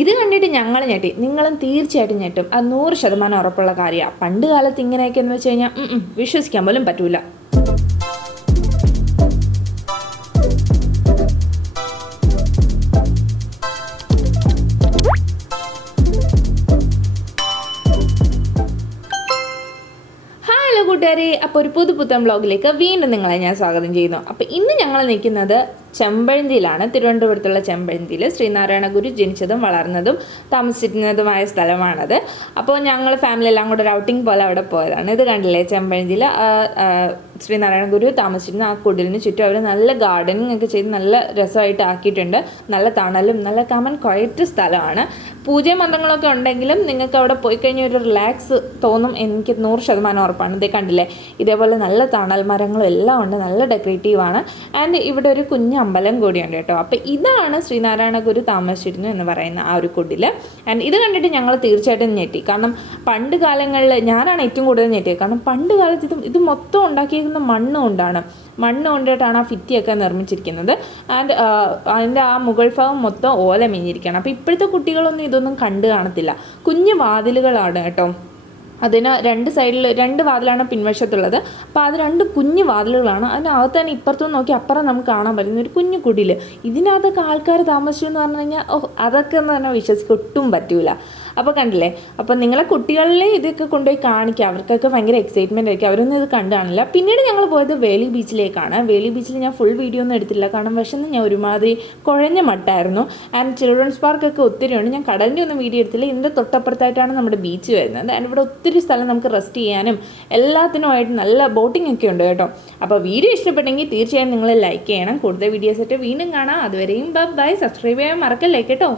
ഇത് കണ്ടിട്ട് ഞങ്ങൾ ഞെട്ടി, നിങ്ങളും തീർച്ചയായിട്ടും ഞെട്ടും. അത് 100% ഉറപ്പുള്ള കാര്യമാണ്. പണ്ട് കാലത്ത് ഇങ്ങനെയൊക്കെ എന്ന് വെച്ച് കഴിഞ്ഞാൽ വിശ്വസിക്കാൻ പോലും പറ്റൂല. കൂട്ടുകാരെ, അപ്പോൾ ഒരു പുതുപുത്തൻ വ്ളോഗിലേക്ക് വീണ്ടും നിങ്ങളെ ഞാൻ സ്വാഗതം ചെയ്യുന്നു. അപ്പോൾ ഇന്ന് ഞങ്ങൾ നിൽക്കുന്നത് ചെമ്പഴന്തിയിലാണ്. തിരുവനന്തപുരത്തുള്ള ചെമ്പഴന്തിയിൽ ശ്രീനാരായണ ഗുരു ജനിച്ചതും വളർന്നതും താമസിച്ചിരുന്നതുമായ സ്ഥലമാണത്. അപ്പോൾ ഞങ്ങൾ ഫാമിലി എല്ലാം കൂടെ ഒരു ഔട്ടിംഗ് പോലെ അവിടെ പോയതാണ്. ഇത് കണ്ടില്ലേ, ചെമ്പഴന്തിയിൽ ശ്രീനാരായണ ഗുരു താമസിച്ചിരുന്ന ആ കുടിലിന് ചുറ്റും അവർ നല്ല ഗാർഡനിങ് ഒക്കെ ചെയ്ത് നല്ല രസമായിട്ട് ആക്കിയിട്ടുണ്ട്. നല്ല തണലും നല്ല കമൻ ക്വയറ്റ് സ്ഥലമാണ്. പൂജയും മന്ത്രങ്ങളൊക്കെ ഉണ്ടെങ്കിലും നിങ്ങൾക്ക് അവിടെ പോയി കഴിഞ്ഞാൽ ഒരു റിലാക്സ് തോന്നും, എനിക്ക് 100% ഉറപ്പാണ്. ഇതേ കണ്ടില്ലേ, ഇതേപോലെ നല്ല തണൽ മരങ്ങളും എല്ലാം ഉണ്ട്, നല്ല ഡെക്കറേറ്റീവാണ്. ആൻഡ് ഇവിടെ ഒരു കുഞ്ഞ് അമ്പലം കൂടിയുണ്ട് കേട്ടോ. അപ്പോൾ ഇതാണ് ശ്രീനാരായണ ഗുരു താമസിച്ചിരുന്നു എന്ന് പറയുന്ന ആ ഒരു കുടിൽ. ആൻഡ് ഇത് കണ്ടിട്ട് ഞങ്ങൾ തീർച്ചയായിട്ടും ഞെട്ടി. കാരണം പണ്ട് കാലങ്ങളിൽ ഞാനാണ് ഏറ്റവും കൂടുതൽ ഞെട്ടിയത്. കാരണം പണ്ട് കാലത്ത് ഇത് മൊത്തം ഉണ്ടാക്കിയിരിക്കുന്ന മണ്ണ് കൊണ്ടിട്ടാണ് ആ ഭിത്തിയൊക്കെ നിർമ്മിച്ചിരിക്കുന്നത്. ആൻഡ് അതിൻ്റെ ആ മുകൾ ഭാഗം മൊത്തം ഓല മേഞ്ഞിരിക്കുകയാണ്. അപ്പോൾ ഇപ്പോഴത്തെ കുട്ടികളൊന്നും ഇതൊന്നും കണ്ടു കാണത്തില്ല. കുഞ്ഞു വാതിലുകളാണ് കേട്ടോ. അതിന് രണ്ട് സൈഡിൽ 2 വാതിലാണ് പിൻവശത്തുള്ളത്. അപ്പോൾ അത് 2 കുഞ്ഞു വാതിലുകളാണ്. അതിനകത്ത് തന്നെ ഇപ്പുറത്തുനിന്ന് നോക്കി അപ്പുറം നമുക്ക് കാണാൻ പറ്റുന്ന ഒരു കുഞ്ഞു കുടിൽ. ഇതിനകത്തൊക്കെ ആൾക്കാർ താമസിച്ചു എന്ന് പറഞ്ഞു കഴിഞ്ഞാൽ അതൊക്കെ എന്ന് പറഞ്ഞാൽ വിശ്വസിക്കാൻ ഒട്ടും പറ്റൂല. അപ്പോൾ കണ്ടില്ലേ, അപ്പോൾ നിങ്ങളെ കുട്ടികളിലെ ഇതൊക്കെ കൊണ്ടുപോയി കാണിക്കുക, അവർക്കൊക്കെ ഭയങ്കര എക്സൈറ്റ്മെൻ്റ് ആയിരിക്കും. അവരൊന്നും ഇത് കണ്ടു കാണില്ല. പിന്നീട് ഞങ്ങൾ പോയത് വേളി ബീച്ചിലേക്കാണ്. വേളി ബീച്ചിൽ ഞാൻ ഫുൾ വീഡിയോ ഒന്നും എടുത്തില്ല, കാരണം വിശന്ന് ഞാൻ ഒരുമാതിരി കുഴഞ്ഞ മട്ടായിരുന്നു. ആൻഡ് ചിൽഡ്രൻസ് പാർക്കൊക്കെ ഒത്തിരി ഉണ്ട്. ഞാൻ കടലിൻ്റെ ഒന്നും വീഡിയോ എടുത്തില്ല. ഇതിൻ്റെ തൊട്ടപ്പുറത്തായിട്ടാണ് നമ്മുടെ ബീച്ച് വരുന്നത്. ആൻഡ് ഇവിടെ ഒത്തിരി സ്ഥലം നമുക്ക് റെസ്റ്റ് ചെയ്യാനും എല്ലാത്തിനുമായിട്ട് നല്ല ബോട്ടിംഗ് ഒക്കെ ഉണ്ട് കേട്ടോ. അപ്പോൾ വീഡിയോ ഇഷ്ടപ്പെട്ടെങ്കിൽ തീർച്ചയായും നിങ്ങൾ ലൈക്ക് ചെയ്യണം. കൂടുതൽ വീഡിയോസായിട്ട് വീണ്ടും കാണാം. അതുവരെയും ബൈ. സബ്സ്ക്രൈബ് ചെയ്യാൻ മറക്കല്ലേ കേട്ടോ.